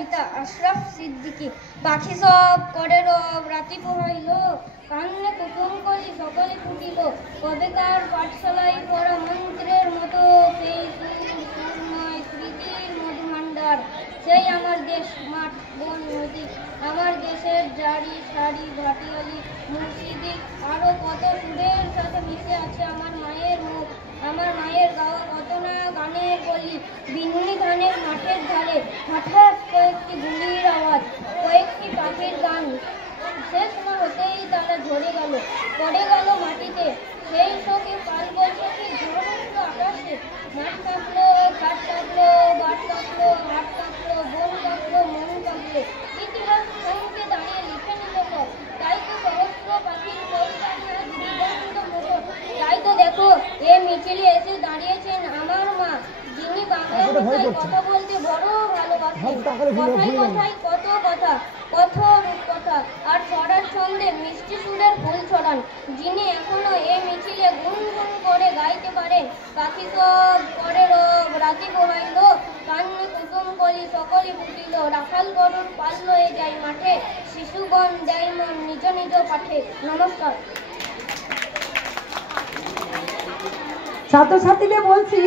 পিতা আশরাফ সিদ্দিকী। পাখি সব করে রব রাতি পোহাইল, কান্নে কুসুম কলি সকলে ফুটিল। কবেকার পাঠশালায় পড়া মন্ত্রের মতো সেই সুরময় স্মৃতির মধু ভাণ্ডার। সেই আমার দেশ মাঠ বন নদী, আমার দেশের জারি সারি ভাটিয়ালি মুর্শিদি, আরো কত সুরের সাথে মিশে আছে আমার মায়ের মুখ, আমার মায়ের গাওয়া কত না গানের বলি। বিন্নি ধানের মাঠের ধারে হঠাৎ কয়েকটি গুলির আওয়াজ, কয়েকটি পাখির গান, শেষ না হতেই তারা ঝরে গেল, পড়ে গেল মাটিতে। সেই শোকে কাল বৈশাখী ঝড় উঠল আকাশে, মাঠ কাঁপলো, ঘাট কাঁপলো, বাট কাঁপলো, হাট কাঁপলো, বন কাঁপলো, মন কাঁপলো। ইতিহাস থমকে দাঁড়িয়ে লিখে নিল সব, তাই তো সহস্র পাখির কলকানি আজ দিগন্ত মোটর। তাই তো দেখো এ মিছিলে এসে দাঁড়িয়েছেন আমার মা, যিনি বাংলা ভাষায় কথা বলতে বড় ভালোবাসেন। কথায় কথায় কত কথা, কত রূপকথা আর ছড়ার ছন্দে মিষ্টি সুরের ফুল ছড়ান, যিনি এখনো এ মিছিলে গুনগুন করে গাইতে পারেন। পাখি সব করে রব রাতি পোহাইল, কান্নে কুসুম কলি সকলে ফুটিল। রাখাল গরুর পাল লয়ে যায় মাঠে, শিশুগণ দেয় মন নিজ নিজ পাঠে। নমস্কার। ছাত্রছাত্রীদের বলছি